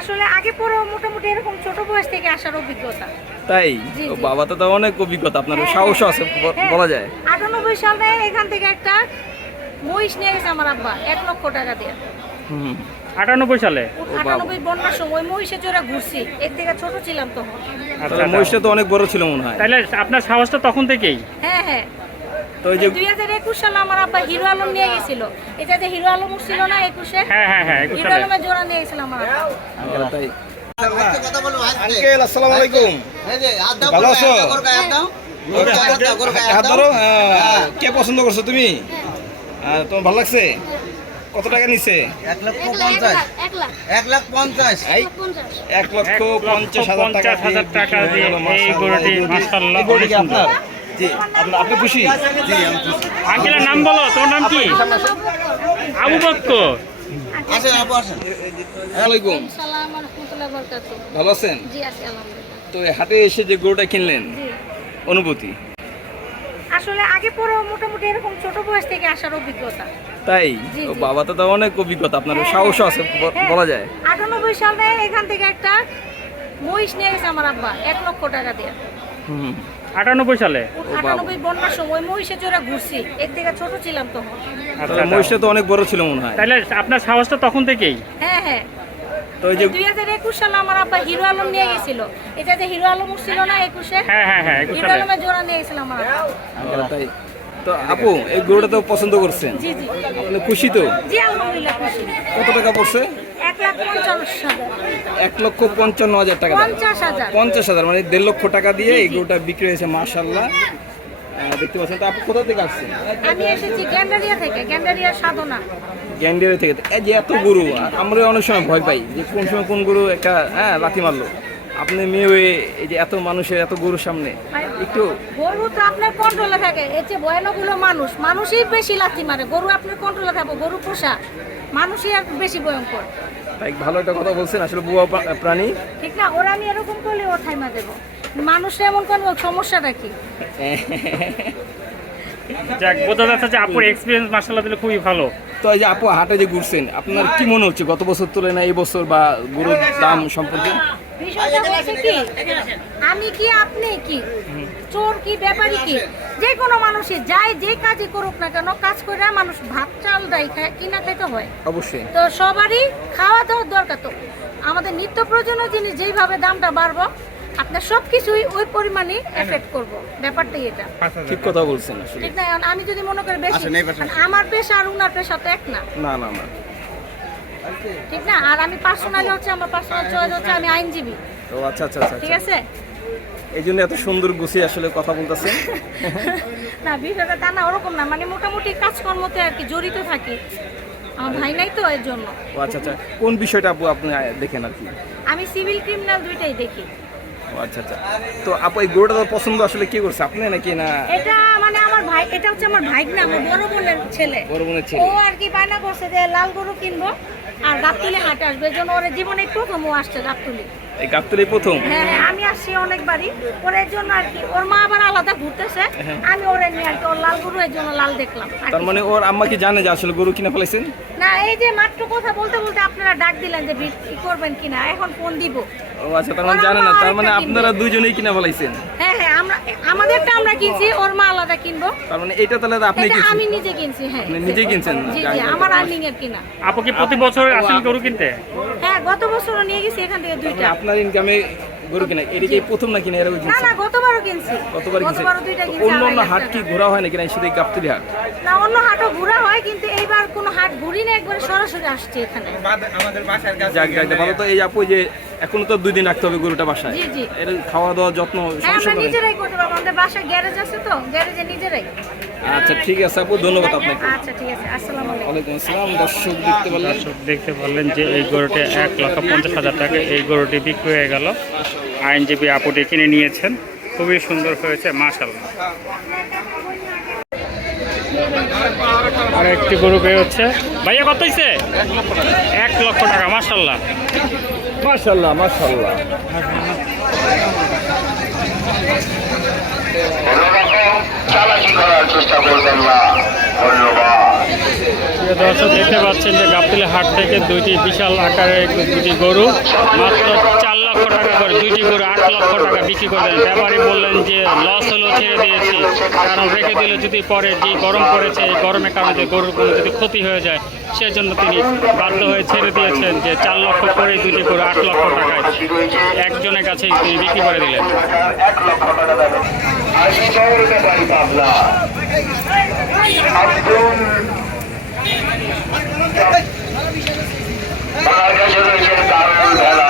আসলে আগে পরে মোটামুটি এরকম ছোট বয়স থেকে আসার অভিজ্ঞতা। তাই? বাবা তো তো অনেক অভিজ্ঞতা আপনার হ্যাঁ, সাহস হ্যাঁ, আছে হ্যাঁ। বলা যায়। আটানব্বই সালে এখান থেকে একটা মহিষ নিয়ে গেছে আমার আব্বা এক লক্ষ টাকা দিয়ে। হুম আটানব্বই সালে? বাবা। আটানব্বই বন্যার সময় মহিষে চড়ে ঘুরছি এর থেকে ছোট ছিলাম তখন। আচ্ছা আচ্ছা। মহিষটা তো অনেক বড় ছিল মনে হয়। তাহলে আপনার সাহসটা তখন থেকেই? হ্যাঁ হ্যাঁ। তো ওই যে দুই হাজার একুশ সালে আমার আব্বা হিরো আলম নিয়ে গেছিল। এটা যে হিরো আলম ছিল না একুশে? হ্যাঁ হ্যাঁ হ্যাঁ একুশ হিরো আলমের জোড়া নিয়ে গেছিল আমার আঙ্কেল, আসসালামু আলাইকুম। এই যে হাত দাও ভালো আছো? হাত। ধরো। হ্যাঁ। কে পছন্দ করছ তুমি? হ্যাঁ, তোমার ভালো লাগছে? কত টাকা নিছে? এক লক্ষ পঞ্চাশ। এক লাখ পঞ্চাশ এক লক্ষ পঞ্চাশ হাজার টাকা হাজার টাকা দিয়ে এই গরুটি। আপনার? জি আপনি খুশি? আঙ্কেলের নাম বলো তোমার নাম কি? আবু বক্কর। আসেন আপু আসেন। বরকাতু ভালো আছেন? জি আছি আলহামদুলিল্লাহ। তো এই হাটে এসে যে গরুটা কিনলেন অনুভূতি? আসলে আগে পরে মোটামুটি এরকম ছোট বয়স থেকে আসার অভিজ্ঞতা। তাই? ও বাবা তো তো অনেক অভিজ্ঞতা আপনার হ্যাঁ, সাহস হ্যাঁ, আছে হ্যাঁ। বলা যায়। আটানব্বই সালে এখান থেকে একটা মহিষ নিয়ে গেছে আমার আব্বা এক লক্ষ টাকা দিয়ে। হুম। আটানব্বই সালে? বাবা। আটানব্বই বন্যার সময় মহিষে চড়ে ঘুরছি। এর থেকে ছোট ছিলাম তখন। আচ্ছা আচ্ছা। মহিষটা তো অনেক বড় ছিল মনে হয়। তাহলে আপনার সাহসটা তখন থেকেই? হ্যাঁ হ্যাঁ। তো এই যে দুই হাজার একুশ সালে আমার আব্বা হিরো আলম নিয়ে গেছিল। এটা যে হিরো আলম ছিল না একুশে? হ্যাঁ হ্যাঁ হ্যাঁ হিরো আলমের জোড়া নিয়ে গেছিল আমার তাই। তো আপু এই গরুটা তো পছন্দ করছেন। আপনি খুশি তো? কত টাকা পড়ছে? এক লক্ষ পঞ্চান্ন হাজার টাকা। পঞ্চাশ হাজার। মানে দেড় লক্ষ টাকা দিয়ে এই গরুটা বিক্রি হয়েছে মার্শাল্লাহ দেখতে পাচ্ছেন তো আপনি কোথা থেকে আসছেন? আমি এসেছি গ্যান্ডারিয়া থেকে গ্যান্ডারিয়া সাধনা। গ্যান্ডিয়ারি থেকে। এই যে এত গরু আমরা অনেক সময় ভয় পাই যে কোন সময় কোন গরু একটা হ্যাঁ লাথি মারলো। আপনি মেয়ে হয়ে এই যে এত মানুষের এত গরুর সামনে একটু গরু তো আপনার কন্ট্রোলে থাকে। এর চেয়ে ভয়ানক হলো মানুষ মানুষই বেশি লাথি মারে। গরু আপনার কন্ট্রোলে থাকবে গরু পোষা। মানুষই আর বেশি ভয়ঙ্কর। তাই ভালো একটা কথা বলছেন আসলে বুয়া প্রাণী। ঠিক না ওরা আমি এরকম করলে ও থাইমা দেবো। মানুষরা এমন করব সমস্যাটা কি? যাক বোঝা যাচ্ছে যে আপুর এক্সপিরিয়েন্স মার্শাল্লাহ দিলে খুবই ভালো। তো এই যে আপু হাটে যে ঘুরছেন আপনার কি মনে হচ্ছে গত বছর তুলনায় এই বছর বা গরুর দাম সম্পর্কে? বিষয়টা হচ্ছে কি আমি কি আপনি কি? চোর কি ব্যাপারী কি? যে কোনো মানুষই যাই যে কাজই করুক না কেন কাজ করে মানুষ ভাত চাল ডাই খায় কিনা খাইতে হয়। অবশ্যই। তো সবারই খাওয়া দাওয়ার দরকার তো। আমাদের নিত্য প্রয়োজনীয় জিনিস যেইভাবে দামটা বাড়বো আপনার সব কিছুই ওই পরিমাণে এফেক্ট করব। ব্যাপারটাই এটা। ঠিক কথা বলছেন ঠিক না? আমি যদি মনে করি বেশি পাশে মানে আমার পেশা আর উনার পেশা তো এক না। না না না। ঠিক না? আর আমি পার্সোনালি হচ্ছে আমার পার্সোনাল চয়েস হচ্ছে আমি আইনজীবী। তো আচ্ছা আচ্ছা আচ্ছা ঠিক আচ্ছা। আছে? এই জন্য এত সুন্দর গুছিয়ে আসলে কথা বলতেছেন। না বিষয়টা তা না ওরকম না। মানে মোটামুটি কাজকর্মতে আর কি জড়িত থাকি। আমার ভাই নাই তো এর জন্য। ও আচ্ছা আচ্ছা। কোন বিষয়টা আপু আপনি দেখেন আর কি? আমি সিভিল ক্রিমিনাল দুইটাই দেখি। ও আচ্ছা আচ্ছা। তো আপু এই গরুটা তো পছন্দ আসলে কি করছে? আপনি নাকি না? এটা মানে আমার ভাই এটা হচ্ছে আমার ভাই না আমার বড় বোনের ছেলে। বড় বোনের ও ছেলে আর কি বায়না করছে যে লাল গরু কিনবো। আর গাবতুলি হাটে আসবে এর জন্য ওর জীবনে প্রথম ও আসছে গাবতুলি। এই গাবতলি প্রথম? হ্যাঁ হ্যাঁ আমি আসছি অনেকবারই। ওর এর জন্য আর কি ওর মা আবার আলাদা ঘুরতেছে। আমি ওরে নিয়ে আর কি ওর লাল গরু এর জন্য লাল দেখলাম। তার মানে ওর আম্মা কি জানে যে আসলে গরু কিনে ফেলাইছেন? না এই যে মাত্র কথা বলতে বলতে আপনারা ডাক দিলেন যে বিক্রি করবেন কিনা এখন ফোন দিব। ও আচ্ছা তার মানে জানে না তার মানে আপনারা দুজনেই কিনে ফেলাইছেন? হ্যাঁ হ্যাঁ আমরা আমাদেরটা আমরা কিনছি ওর মা আলাদা কিনবো। তার মানে এটা তাহলে আপনি কিনছেন? আমি নিজে কিনছি হ্যাঁ আপনি নিজে কিনছেন? জি জি আমার আর্নিং এর কিনা। আপু কি প্রতি বছর আসেন গরু কিনতে? হ্যাঁ গত বছরও নিয়ে গেছি এখান থেকে দুইটা। আপনার ইনকামে গরু কিনা? এটা কি এই প্রথম না কিনা এরকম না না গতবারও কিনছি। দুইটা কিনছি অন্য অন্য হাট কি ঘোরা হয় নাকি না শুধু এই গাবতলি হাট? না অন্য হাটও ঘোরা হয় কিন্তু এইবার কোনো হাট ঘুরি না একবারে সরাসরি আসছে এখানে। যাক যাক ভালো তো এই আপু যে এখনও তো দুই দিন রাখতে হবে গরুটা বাসায়। জি, জি। এর খাওয়া দাওয়া যত্ন হ্যাঁ আমরা নিজেরাই করতে পারব আমাদের বাসায় গ্যারেজ আছে তো গ্যারেজে নিজেরাই। আচ্ছা ঠিক আছে আপু ধন্যবাদ আপনাকে। আচ্ছা ঠিক আছে আসসালামু আলাইকুম। আসসালাম দর্শক দেখতে পারলেন। দর্শক দেখতে পারলেন যে এই গরুটি এক লক্ষ পঞ্চাশ হাজার টাকা এই গরুটি বিক্রি হয়ে গেল। আইনজীবী আপুটি কিনে নিয়েছেন। খুবই সুন্দর হয়েছে মাশাল্লাহ আর একটি গরু হচ্ছে। ভাইয়া কত হয়েছে এক লক্ষ টাকা মাশাল্লাহ মাশাল্লাহ মাশাল্লাহ দর্শক দেখতে পাচ্ছেন যে গাবতলি হাট থেকে দুইটি বিশাল আকারের দুটি গরু মাত্র চার লক্ষ টাকা করে দুইটি গরু আট লক্ষ টাকা বিক্রি করে দেন ব্যাপারী বললেন যে লস হলো ছেড়ে দিয়েছি। কারণ রেখে দিলে যদি পরে যে গরম পড়েছে, এই গরমের কারণে গরুর কোনো যদি ক্ষতি হয়ে যায়, সেজন্য তিনি বাধ্য হয়ে ছেড়ে দিয়েছেন যে, চার লক্ষ করে দুটি গরু আট লক্ষ টাকায়। একজনের কাছে তিনি বিক্রি করে দিলেন। আমার কাছে ভেলা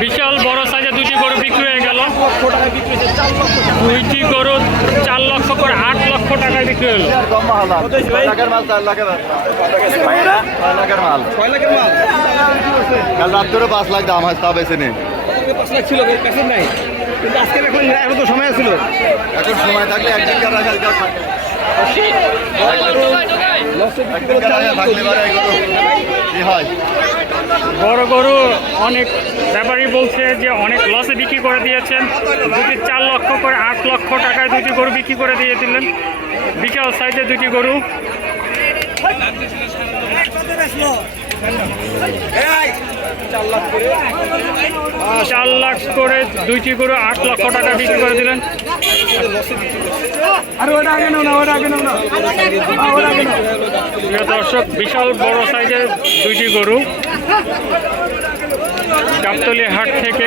বিশাল বড় সাইজে দুটি গরু বিক্রি হয়ে গেল লক্ষ টাকা বিক্রি হয়েছে চার লক্ষ টাকা দুইটি গরু চার লক্ষ করে আট লক্ষ টাকায় বিক্রি হলো। কাল রাত ধরে পাঁচ লাখ দাম হয় তা বেছে নেই। পাঁচ লাখ ছিল কাছে নাই কিন্তু আজকে এখন এখন তো সময় ছিল এখন সময় থাকলে একদিন কারা করে হয়? বড় গরু অনেক ব্যাপারী বলছে যে অনেক লসে বিক্রি করে দিয়েছেন। দুটি চার লক্ষ করে আট লক্ষ টাকায় দুটি গরু বিক্রি করে দিয়ে দিলেন। বিশাল সাইজের দুটি গরু। চার লাখ করে দুইটি গরু আট লক্ষ টাকা বিক্রি করে দিলেন। দর্শক বিশাল বড় সাইজের দুইটি গরু গাবতলি হাট থেকে।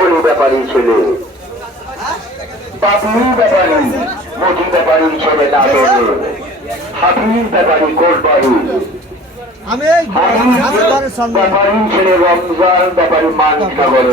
ওই ব্যাপারী ছেলে। বাবলু ব্যাপারী মোদি ব্যাপারি ছেলে নাটক হাবিব ব্যাপারী কোটবাড়ি। আমি হাবিব ব্যাপারী ছেলে রমজান ব্যাপারী মানসাগর।